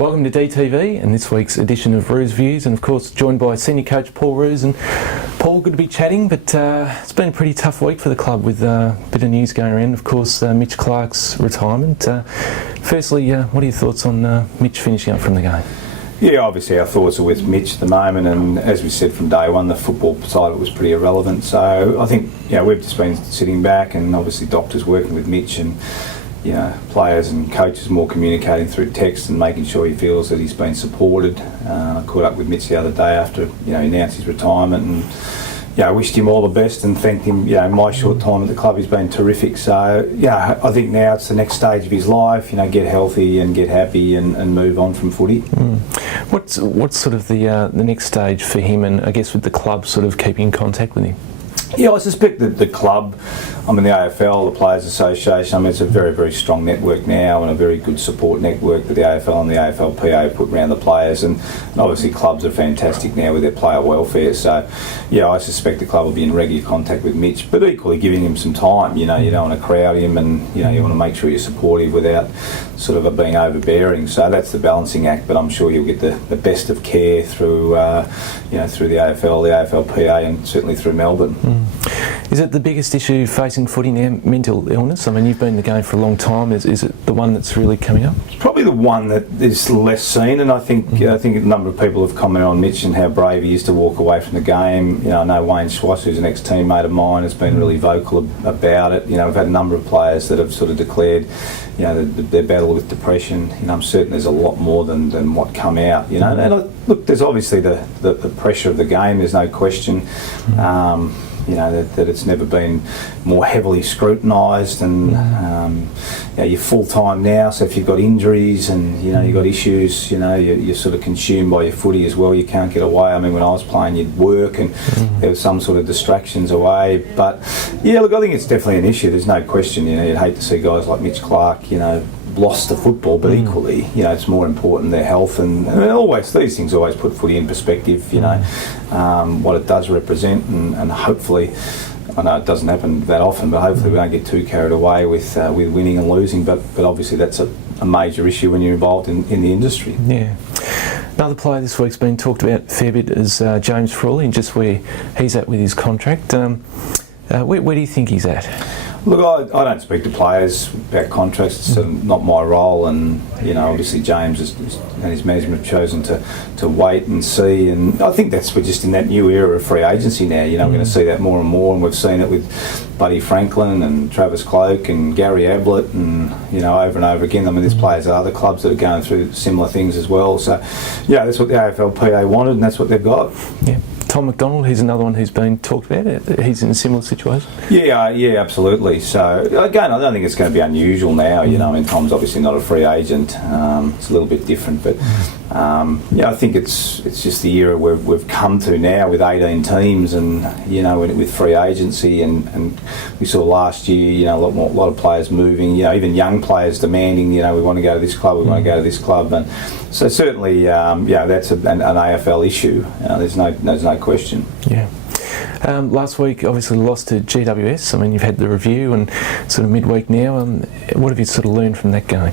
Welcome to DTV and this week's edition of Roos Views, and of course joined by senior coach Paul Roos. And Paul, good to be chatting, but it's been a pretty tough week for the club with a bit of news going around. Of course, Mitch Clark's retirement. Firstly, what are your thoughts on Mitch finishing up from the game? Yeah, obviously our thoughts are with Mitch at the moment, and as we said from day one, the football side of it was pretty irrelevant. So I think we've just been sitting back, and obviously doctors working with Mitch, and players and coaches more communicating through text and making sure he feels that he's been supported. I caught up with Mitch the other day after he announced his retirement, and I wished him all the best and thanked him. In my short time at the club, he's been terrific. So I think now it's the next stage of his life. Get healthy and get happy and move on from footy. What's sort of the next stage for him, and I guess with the club sort of keeping in contact with him? I suspect that the club, the AFL, the Players Association, it's a very, very strong network now, and a very good support network that the AFL and the AFLPA put around the players, and obviously clubs are fantastic now with their player welfare. So I suspect the club will be in regular contact with Mitch, but equally giving him some time. You don't want to crowd him, and you want to make sure you're supportive without sort of being overbearing. So that's the balancing act, but I'm sure you'll get the best of care through through the AFL, the AFLPA, and certainly through Melbourne. Is it the biggest issue facing footy now, mental illness? You've been in the game for a long time. Is it the one that's really coming up? It's probably the one that is less seen, and I think a number of people have commented on Mitch and how brave he is to walk away from the game. I know Wayne Schwass, who's an ex-teammate of mine, has been really vocal about it. We've had a number of players that have sort of declared their battle with depression. I'm certain there's a lot more than what come out. And look, there's obviously the pressure of the game. There's no question. That it's never been more heavily scrutinised, and you're full time now. So if you've got injuries and you've got issues, you're sort of consumed by your footy as well. You can't get away. When I was playing, you'd work, and there was some sort of distractions away. But look, I think it's definitely an issue. There's no question. You'd hate to see guys like Mitch Clark, lost to football, but equally, it's more important their health, and always these things always put footy in perspective. What it does represent, and hopefully, I know it doesn't happen that often, but hopefully we don't get too carried away with winning and losing. But obviously that's a major issue when you're involved in the industry. Yeah. Another player this week's been talked about a fair bit is James Frawley, and just where he's at with his contract. Where do you think he's at? Look, I don't speak to players about contracts. It's not my role, and obviously James and his management have chosen to wait and see. And I think we're just in that new era of free agency now. We're going to see that more and more, and we've seen it with Buddy Franklin and Travis Cloke and Gary Ablett, and over and over again. There's players at other clubs that are going through similar things as well. So that's what the AFLPA wanted, and that's what they've got. Yeah. Tom McDonald, he's another one who's been talked about. He's in a similar situation. Yeah, absolutely. So again, I don't think it's going to be unusual now. Tom's obviously not a free agent. It's a little bit different, but I think it's just the era we've come to now with 18 teams, and with free agency, and we saw last year a lot of players moving. Even young players demanding we want to go to this club, we want to go to this club, and so certainly that's an AFL issue. There's no question. Yeah. Last week, obviously, lost to GWS. You've had the review and sort of midweek now. What have you sort of learned from that game?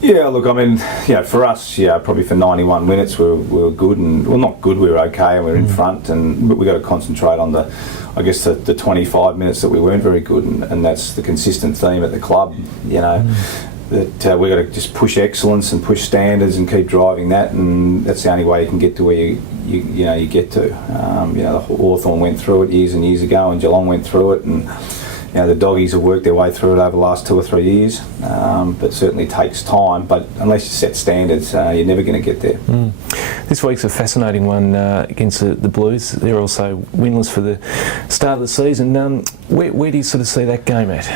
Yeah, look, for us, probably for 91 minutes we were good, and not good, we were okay, and we were in front, but we got to concentrate on the 25 minutes that we weren't very good, and that's the consistent theme at the club. That we've got to just push excellence and push standards and keep driving that, and that's the only way you can get to where you get to. Hawthorn went through it years and years ago, and Geelong went through it, and the doggies have worked their way through it over the last 2 or 3 years, but certainly takes time. But unless you set standards, you're never going to get there. This week's a fascinating one against the Blues. They're also winless for the start of the season. Where do you sort of see that game at?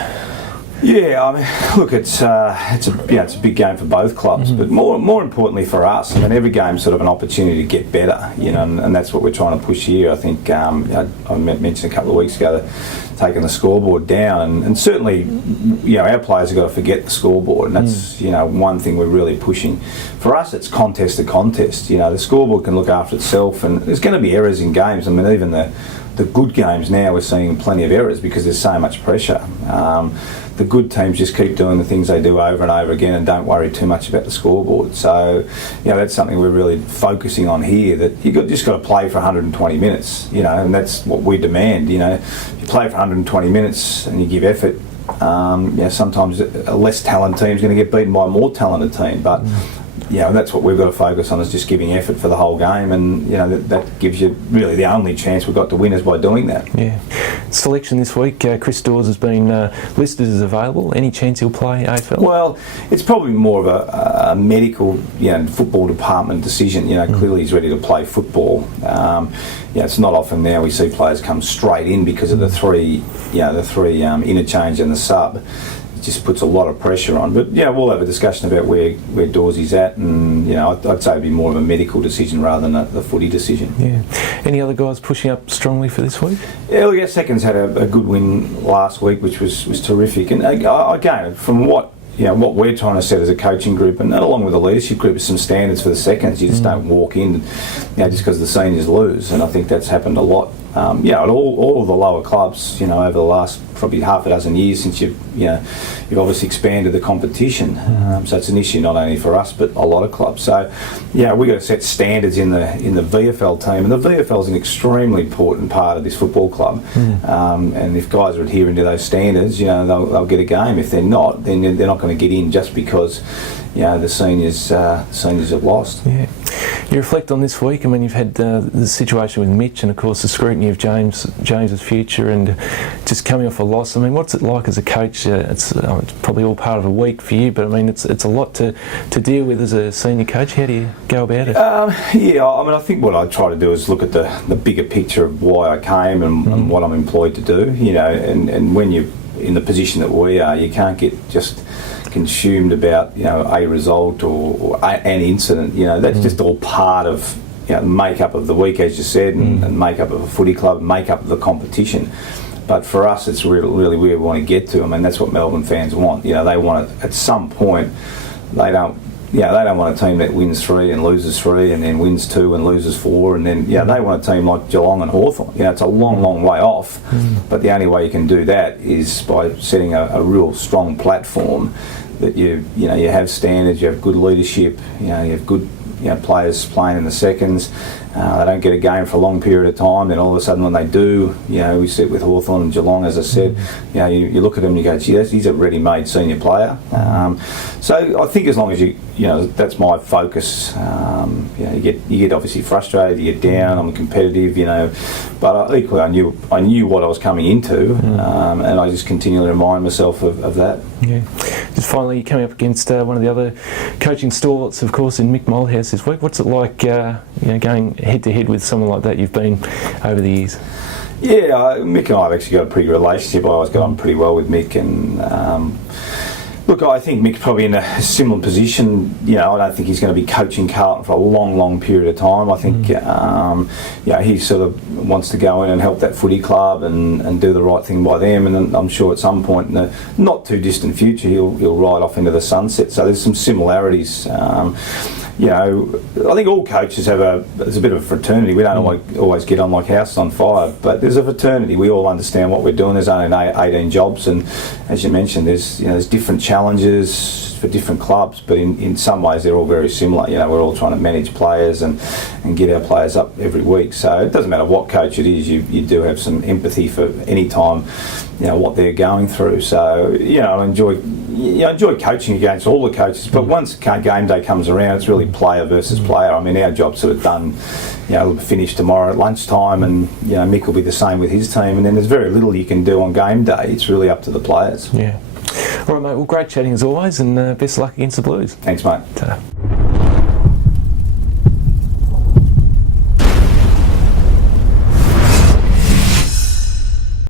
Yeah, look, it's a big game for both clubs, but more importantly for us. Every game's sort of an opportunity to get better, and that's what we're trying to push here. I think I mentioned a couple of weeks ago taking the scoreboard down, and certainly, our players have got to forget the scoreboard, and that's one thing we're really pushing. For us, it's contest to contest. The scoreboard can look after itself, and there's going to be errors in games. Even the good games now, we're seeing plenty of errors because there's so much pressure. the good teams just keep doing the things they do over and over again and don't worry too much about the scoreboard. So, that's something we're really focusing on here, that just got to play for 120 minutes, and that's what we demand. If you play for 120 minutes and you give effort, sometimes a less talented team's going to get beaten by a more talented team, but that's what we've got to focus on, is just giving effort for the whole game, and that gives you really the only chance we've got to win is by doing that. Yeah. Selection this week, Chris Dawes has been listed as available. Any chance he'll play AFL? Well, it's probably more of a medical, football department decision. Clearly he's ready to play football. It's not often now we see players come straight in because of the three interchange and the sub. Just puts a lot of pressure on, but we'll have a discussion about where Dawsey's at, and I'd say it'd be more of a medical decision rather than the footy decision. Yeah. Any other guys pushing up strongly for this week? Yeah, look, our seconds had a good win last week, which was terrific, and again, from what we're trying to set as a coaching group, and along with the leadership group, is some standards for the seconds. You just don't walk in, just because the seniors lose, and I think that's happened a lot. At all of the lower clubs, over the last probably half a dozen years since you've obviously expanded the competition. So it's an issue not only for us but a lot of clubs. So we've got to set standards in the VFL team, and the VFL is an extremely important part of this football club. And if guys are adhering to those standards, they'll get a game. If they're not, then they're not going to get in just because the seniors have lost. Yeah. You reflect on this week. I mean, you've had the situation with Mitch, and of course the scrutiny of James's future, and just coming off a loss. I mean, what's it like as a coach? It's probably all part of a week for you, but I mean, it's a lot to deal with as a senior coach. How do you go about it? I think what I try to do is look at the bigger picture of why I came and what I'm employed to do. And when you're in the position that we are, you can't get just consumed about a result or an incident. That's just all part of makeup of the week, as you said, and makeup of a footy club, makeup of the competition. But for us, it's really where we want to get to. I mean, that's what Melbourne fans want. They want to, at some point, they don't want a team that wins 3 and loses 3 and then wins 2 and loses 4, and then they want a team like Geelong and Hawthorn. It's a long way off, but the only way you can do that is by setting a real strong platform that you have standards, you have good leadership, you have good players playing in the seconds. They don't get a game for a long period of time, then all of a sudden when they do, we sit with Hawthorn and Geelong, as I said, you look at them and you go, gee, he's a ready-made senior player. So I think as long as that's my focus. You get obviously frustrated, you get down, I'm competitive, but equally I knew what I was coming into, and I just continually remind myself of that. Yeah. Just finally, you're coming up against one of the other coaching stalwarts, of course, in Mick Malthouse this week. What's it like, going head-to-head with someone like that you've been over the years? Yeah, Mick and I have actually got a pretty good relationship. I always got on pretty well with Mick, and look, I think Mick's probably in a similar position. I don't think he's going to be coaching Carlton for a long period of time. I think he sort of wants to go in and help that footy club and do the right thing by them, and I'm sure at some point in the not too distant future he'll ride off into the sunset. So there's some similarities. I think all coaches there's a bit of a fraternity. We don't always get on like house on fire, but there's a fraternity. We all understand what we're doing. There's only 18 jobs, and as you mentioned, there's different challenges for different clubs, but in some ways they're all very similar. We're all trying to manage players and get our players up every week. So it doesn't matter what coach it is, you do have some empathy for any time, what they're going through. So I enjoy coaching against all the coaches, but once game day comes around, it's really player versus player. I mean, our job's sort of done. We'll finish tomorrow at lunchtime, and Mick will be the same with his team, and then there's very little you can do on game day. It's really up to the players. Yeah. All right, mate. Well, great chatting as always, and best of luck against the Blues. Thanks, mate. Ta-da.